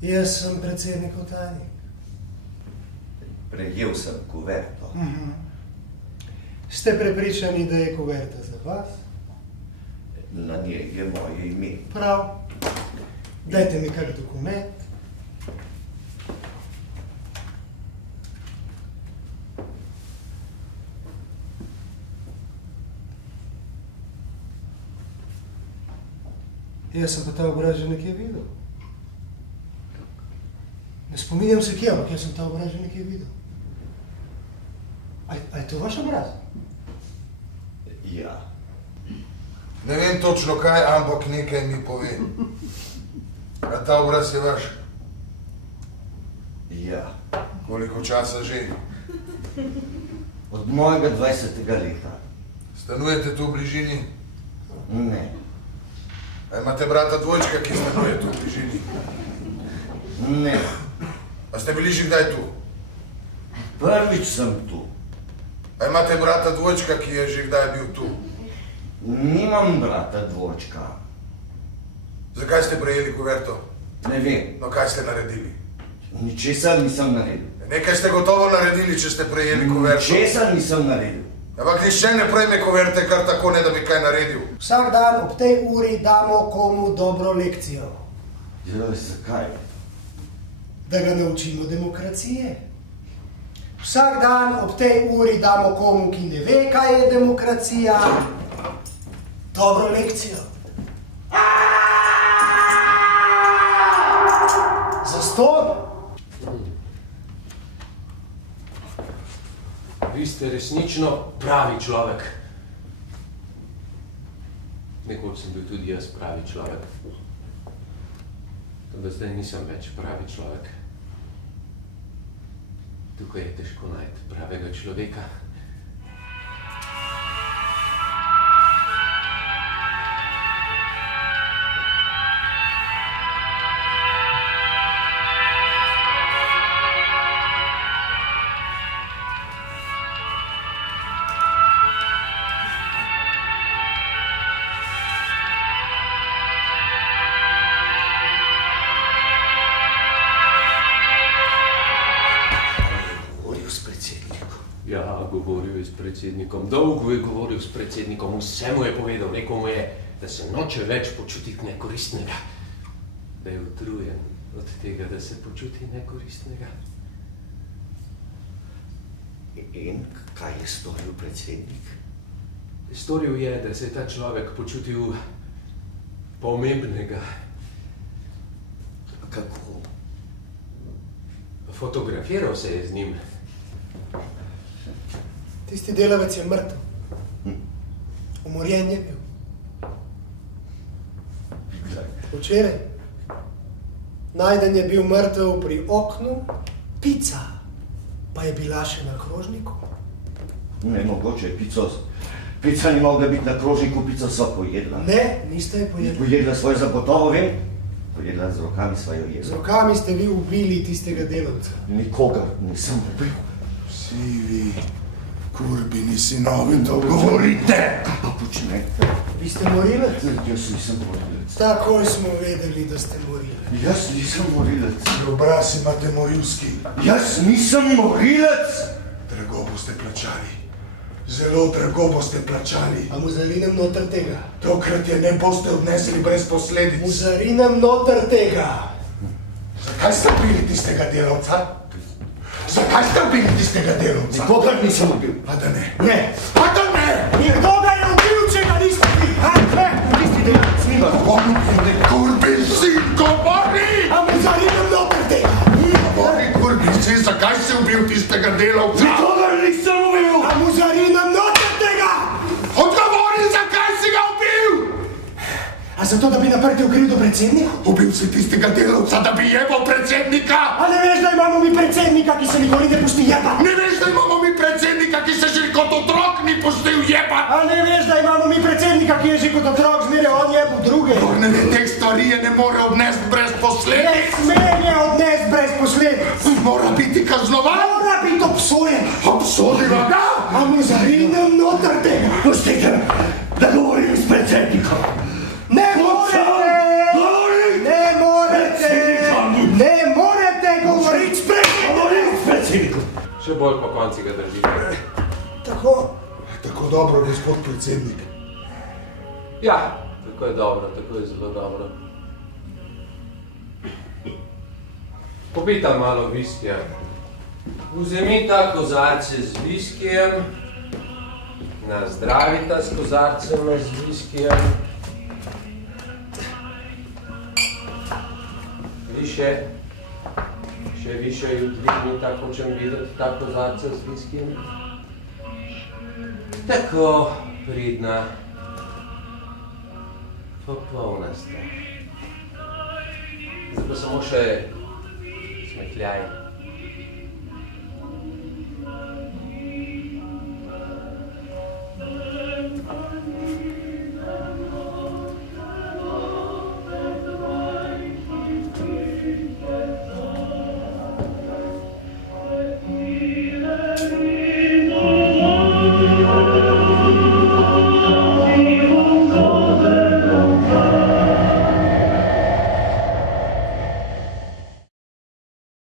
Jaz sem predsednikov tajnik. Prejel sem kuverto. Ste prepričani, da je kuverta za vas? Na njej je moje ime. Prav. Dajte mi kak dokument. Jaz sem pa ta obraz že nekje videl. Ne spominjam se kje, ampak jaz sem ta obraz že nekje videl. A je to vaš obraz? Ja. Ne vem točno kaj, ampak nekaj mi pove. A ta obraz je vaš? Ja. Koliko časa že? Od mojega 20. leta. Stanujete tu v bližini? Ne. A imate brata dvojčka, ki stanuje tu v bližini? Ne. A ste bili že kdaj tu? Prvič sem tu. A imate brata dvojčka, ki je že kdaj bil tu? Nimam brata dvočka. Zakaj ste prejeli kuverto? Ne vem. No, kaj ste naredili? Ničesar nisem naredil. Nekaj ste gotovo naredili, če ste prejeli kuverto. Ničesar nisem naredil. Ampak nihče ne prejme kuverte kar tako, ne da bi kaj naredil. Vsak dan ob tej uri damo komu dobro lekcijo. Joj, zakaj? Da ga naučimo demokracije. Vsak dan ob tej uri damo komu, ki ne ve, kaj je demokracija, dobro lekcijo. Zastonj! Vi ste resnično pravi človek. Nekoč sem bil tudi jaz pravi človek. Toda zdaj nisem več pravi človek. Tukaj je težko najti pravega človeka. Ja, govoril je s predsednikom. Dolgo je govoril s predsednikom, vse mu je povedal. Rekel mu je, da se noče več počutiti nekoristnega. Da je utrujen od tega, da se počuti nekoristnega. In kaj je storil predsednik? Storil je, da se je ta človek počutil pomembnega. Kako? Fotografiral se je z njim. Tisti delavec je mrtev. Umorjen je bil. Včeraj. Najden je bil mrtev pri oknu, pica pa je bila še na krožniku. Ne, mogoče je pica ni mogla biti na krožniku, pico sva pojedla. Ne, niste je pojedla. Pojedla svojo zagotovo, vem. Pojedla z rokami svojo jedla. Z rokami ste vi ubili tistega delavca. Nikogar nisem ubil. Vsi vi, kurbini sinovi, to govorite! Kaj pa počnete? Vi ste morilec? Jaz nisem morilec. Takoj smo vedeli, da ste morilec. Jaz nisem morilec. Obraz imate morilski. Jaz nisem morilec! Drago boste plačali. Zelo drago boste plačali. A mu zarinem noter tega? Tokrat je ne boste odnesli brez posledic. Mu zarinem noter tega? Zakaj ste ubili tistega delavca? Zakaj ste ubili tistega delavca? Nikogar nisem ubil. A da ne? Ne. A da ne? Kdo ga je ubil, če ga niste vi? Tisti delavec nima. Kurbin sin, govori! A mu zarinem noter tega? Govori, kurbin sin, zakaj si ubil tistega delavca? Nikogar nisem ubil! A mu zarinem noter tega? Odgovori, zakaj si ga ubil? A zato, da bi naprtil krivdo predsednika? Ubil si tistega delavca, da bi jebal predsednika? A ne veš, da imamo mi predsednika, ki se nikoli ne pusti jebati? Ne veš, da imamo mi predsednika, ki se že kot otrok ni pustil jebati? A ne veš, da imamo mi predsednika, ki je že kot otrok zmeraj on jebu druge? Ne ve, teh stvari je ne more odnesti brez Ne posledic. sme je odnesti brez posledic. Mora biti kaznovan. Mora biti obsojen. Obsodiva ga. A mu zarinem noter tega? Pustite me, da govorim s predsednikom. Ne morete! Govorim! Ne morete! Predsednikom! Ne Še bolj po konci ga držite. Tako dobro, gospod predsednik. Ja, tako je dobro, tako je zelo dobro. Popita malo viskija. Vzemita kozarce z viskijem, nazdravita s kozarcem z viskijem. Više, še više ju dvignita, hočem videti ta kozarce z viskijem. Tako, pridna. Popolna sta. Zdaj pa samo še smehljaj.